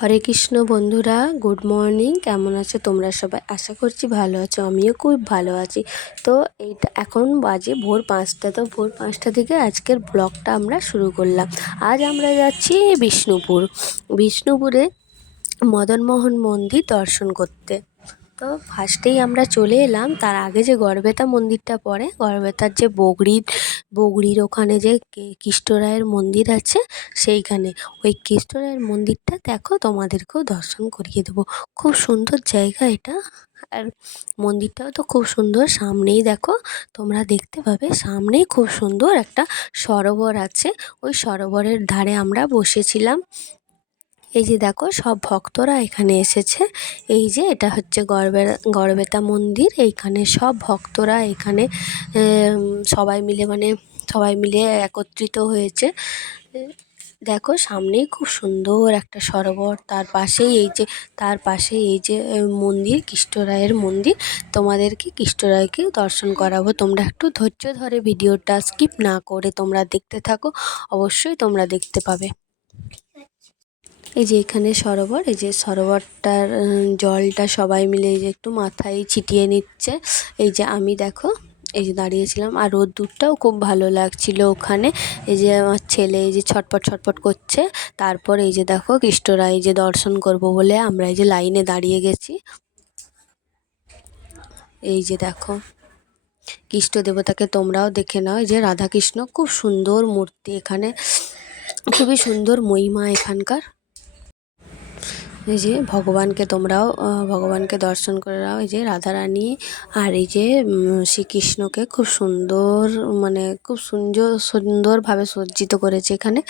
হরে কৃষ্ণ বন্ধুরা, good morning. কেমন আছো তোমরা সবাই? আশা করছি ভালো আছো, আমিও খুব ভালো আছি। তো এইটা এখন বাজে ভোর পাঁচটা, তো ভোর পাঁচটা থেকে আজকের ব্লগটা আমরা শুরু করলাম। আজ আমরা যাচ্ছি বিষ্ণুপুর। বিষ্ণুপুরে মদনমোহন মন্দির দর্শন করতে। তো ফার্স্টেই আমরা চলে এলাম। তার আগে যে গড়বেতা মন্দিরটা পড়ে, গড়বেতার যে বগরির বগরির ওখানে যে কৃষ্ণরায়ের মন্দির আছে, সেইখানে। ওই কৃষ্ণরায়ের মন্দিরটা দেখো, তোমাদেরকেও দর্শন করিয়ে দেবো। খুব সুন্দর জায়গা এটা। আর মন্দিরটাও তো খুব সুন্দর। সামনেই দেখো, তোমরা দেখতে পাবে, সামনেই খুব সুন্দর একটা সরোবর আছে। ওই সরোবরের ধারে আমরা বসেছিলাম। এই যে দেখো, সব ভক্তরা এখানে এসেছে। এই যে এটা হচ্ছে গড়বে গড়বেতা মন্দির। এইখানে সব ভক্তরা এখানে সবাই মিলে মানে সবাই মিলে একত্রিত হয়েছে। দেখো, সামনেই খুব সুন্দর একটা সরোবর। তার পাশেই এই যে, তার পাশেই এই যে মন্দির কৃষ্ণরায়ের মন্দির। তোমাদেরকে কৃষ্ণরায়কে দর্শন করাবো। তোমরা একটু ধৈর্য ধরে ভিডিওটা স্কিপ না করে তোমরা দেখতে থাকো। অবশ্যই তোমরা দেখতে পাবে। এই যে এখানে সরোবর এই যে সরোবরটার জলটা সবাই মিলে এই যে একটু মাথায় ছিটিয়ে নিচ্ছে এই যে আমি দেখো এই যে দাঁড়িয়েছিলাম আর রোদ্দুরটাও খুব ভালো লাগছিল ওখানে এই যে আমার ছেলে এই যে ছটপট ছটপট করছে তারপর এই যে দেখো কৃষ্ণরা এই যে দর্শন করব বলে আমরা এই যে লাইনে দাঁড়িয়ে গেছি এই যে দেখো কৃষ্ণ দেবতাকে তোমরাও দেখে নাও এই যে রাধাকৃষ্ণ খুব সুন্দর মূর্তি এখানে খুবই সুন্দর মহিমা এখানকার এই যে ভগবানকে তোমরাও ভগবানকে দর্শন করে নাও। এই যে রাধারানী আর এই যে শ্রীকৃষ্ণকে খুব সুন্দর মানে খুব সুন্দর সুন্দরভাবে সজ্জিত করেছে এখানে।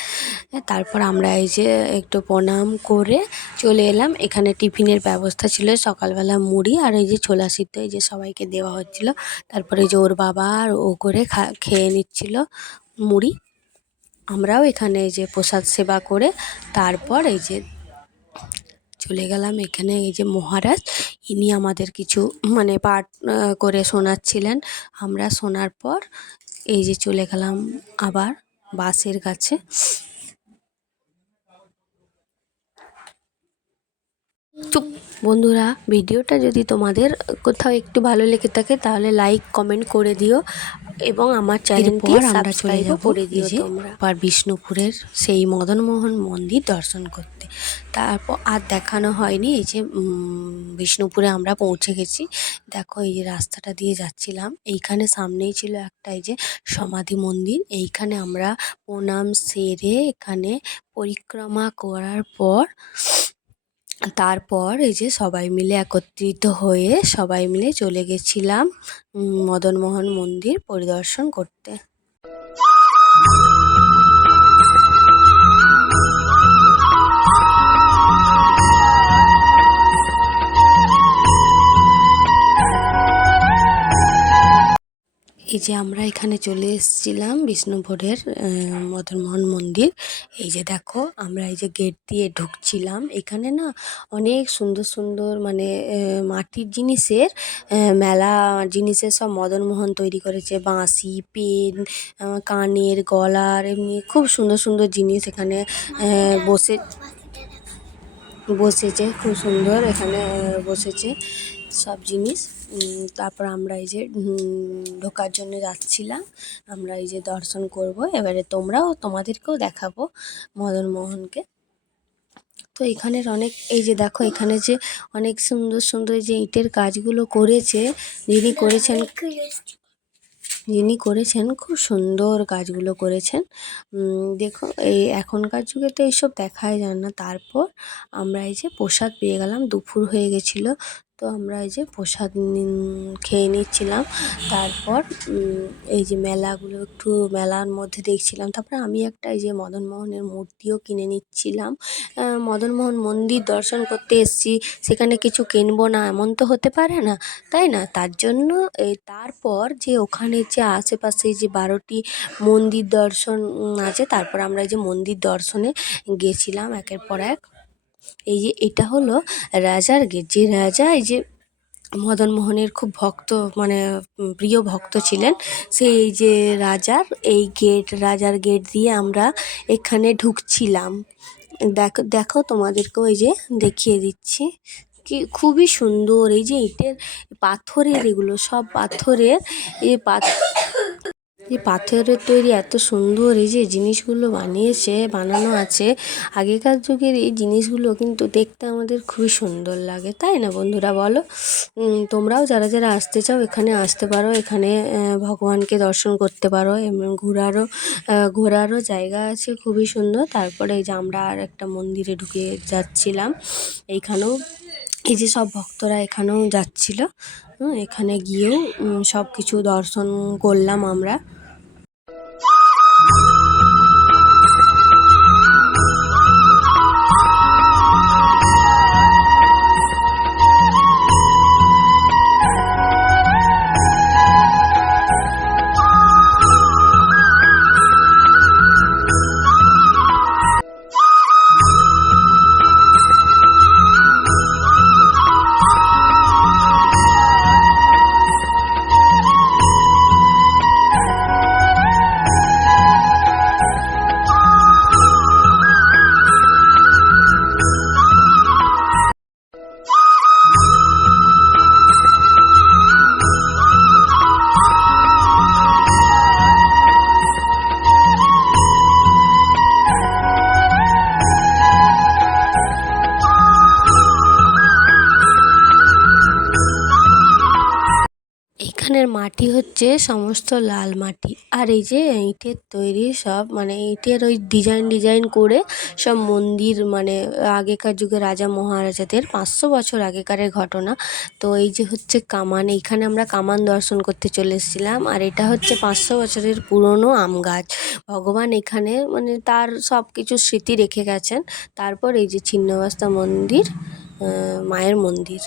তারপর আমরা এই যে একটু প্রণাম করে চলে এলাম। এখানে টিফিনের ব্যবস্থা ছিল, সকালবেলা মুড়ি আর এই যে ছোলা সিদ্ধ, এই যে সবাইকে দেওয়া হচ্ছিল। তারপরে এই যে ওর বাবা আর ও করে খেয়ে নিচ্ছিল মুড়ি। আমরাও এখানে এই যে প্রসাদ সেবা করে, তারপর এই যে চলে গেলাম এখানে এই যে মহারাজ ইনি আমাদের কিছু মানে পাঠ করে শোনাচ্ছিলেন। আমরা শোনার পর এই যে চলে গেলাম আবার বাসের কাছে তো বন্ধুরা ভিডিওটা যদি তোমাদের কোথাও একটু ভালো লেগে থাকে তাহলে লাইক কমেন্ট করে দিও এবং আমার চ্যানেলটি আমরা চলে যাব করে দিও তোমরা। বিষ্ণুপুরের সেই মদনমোহন মন্দির দর্শন করতে। তারপর আর দেখানো হয়নি, এই যে বিষ্ণুপুরে আমরা পৌঁছে গেছি। দেখো, এই যে রাস্তাটা দিয়ে যাচ্ছিলাম, এইখানে সামনেই ছিল একটা এই যে সমাধি মন্দির। এইখানে আমরা প্রণাম সেরে এখানে পরিক্রমা করার পর, তারপর এই যে সবাই মিলে একত্রিত হয়ে সবাই মিলে চলে গেছিলাম মদনমোহন মন্দির পরিদর্শন করতে। এই যে আমরা এখানে চলে এসেছিলাম বিষ্ণুপুরের মদনমোহন মন্দির। এই যে দেখো, আমরা এই যে গেট দিয়ে ঢুকছিলাম। এখানে না অনেক সুন্দর সুন্দর মানে মাটির জিনিসের মেলা জিনিসের সব মদনমোহন তৈরি করেছে। বাঁশি, পেন কানের, গলার, এমনি খুব সুন্দর সুন্দর জিনিস এখানে বসে, বসেছে। খুব সুন্দর এখানে বসেছে। সব জিনিস। তারপর আমরা এই যে ঢোকার জন্য যাচ্ছিলাম। আমরা এই যে দর্শন করব। এবারে তোমরাও তোমাদেরকেও দেখাবো মদন মোহনকে। তো এখানের অনেক, এই যে দেখো, এখানে যে অনেক সুন্দর সুন্দর যে ইটের কাজগুলো করেছে, যিনি করেছেন যিনি করেছেন, খুব সুন্দর কাজগুলো করেছেন। দেখো, এই এখনকার যুগে তো এইসব দেখাই যায় না। তারপর আমরা এই যে প্রসাদ পেয়ে গেলাম। দুপুর হয়ে গেছিল। তো আমরা এই যে প্রসাদ খেয়ে নিচ্ছিলাম। তারপর এই যে মেলাগুলো একটু মেলার মধ্যে দেখছিলাম। তারপরে আমি একটা এই যে মদনমোহনের মূর্তিও কিনে নিচ্ছিলাম। মদনমোহন মন্দির দর্শন করতে এসেছি। সেখানে কিছু কিনবো না, এমন তো হতে পারে না, তাই না? তার জন্য এই তারপর যে ওখানে যে আশেপাশে যে বারোটি মন্দির দর্শন আছে, তারপর আমরা এই যে মন্দির দর্শনে গেছিলাম। একের পর এক এই যে এটা হলো রাজার গেট যে রাজা এই যে মদন মোহনের খুব ভক্ত মানে প্রিয় ভক্ত ছিলেন সেই যে রাজার এই গেট, রাজার গেট দিয়ে আমরা এখানে ঢুকছিলাম। দেখো দেখো তোমাদেরকে ওই যে দেখিয়ে দিচ্ছি। কি, খুবই সুন্দর এই যে ইটের পাথরের এগুলো, সব পাথরের এই পাথর এই পাথরের তৈরি এত সুন্দর, এই যে জিনিসগুলো বানিয়েছে, বানানো আছে, আগেকার যুগের এই জিনিসগুলো কিন্তু দেখতে আমাদের খুবই সুন্দর লাগে, তাই না বন্ধুরা বলো? তোমরাও যারা যারা আসতে চাও এখানে আসতে পারো, এখানে ভগবানকে দর্শন করতে পারো, এবং ঘোরারও ঘোরারও জায়গা আছে খুবই সুন্দর। তারপরে এই যে আমরা আর একটা মন্দিরে ঢুকে যাচ্ছিলাম, এইখানেও এই যে সব ভক্তরা এখানেও যাচ্ছিল এখানে গিয়েও সব কিছু দর্শন করলাম আমরা। মাটি হচ্ছে সমস্ত লাল মাটি। আর এই যে ইটের তৈরি সব মানে ইটের ওই ডিজাইন ডিজাইন করে সব মন্দির মানে আগেকার যুগে রাজা মহারাজাদের পাঁচশো বছর আগেকারের ঘটনা। তো এই যে হচ্ছে কামান, এইখানে আমরা কামান দর্শন করতে চলে এসেছিলাম। আর এটা হচ্ছে পাঁচশো বছরের পুরনো আম গাছ। ভগবান এখানে মানে তার সব কিছু স্মৃতি রেখে গেছেন। তারপর এই যে ছিন্নবাস্তা মন্দির মায়ের মন্দির।